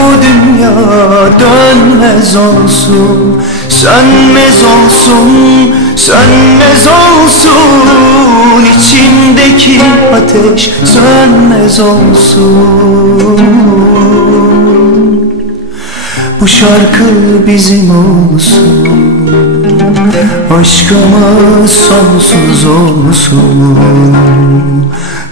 bu dünya dönmez olsun Sönmez olsun, sönmez olsun. İçimdeki ateş sönmez olsun. Bu şarkı bizim olsun Aşkımız sonsuz olsun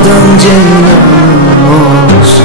Adım Ceylan olsun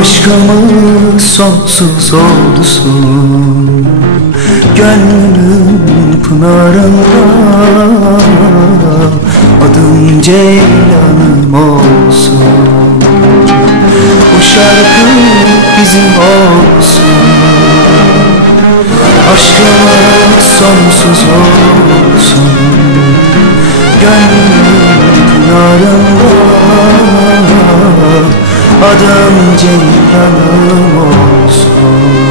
Aşkımız sonsuz olsun. Gönlümün pınarında. Adım Ceylan'ım olsun. Bu şarkı bizim olsun. Aşkımız sonsuz olsun. Gönlümün pınarında Adım Ceylan'ım olsun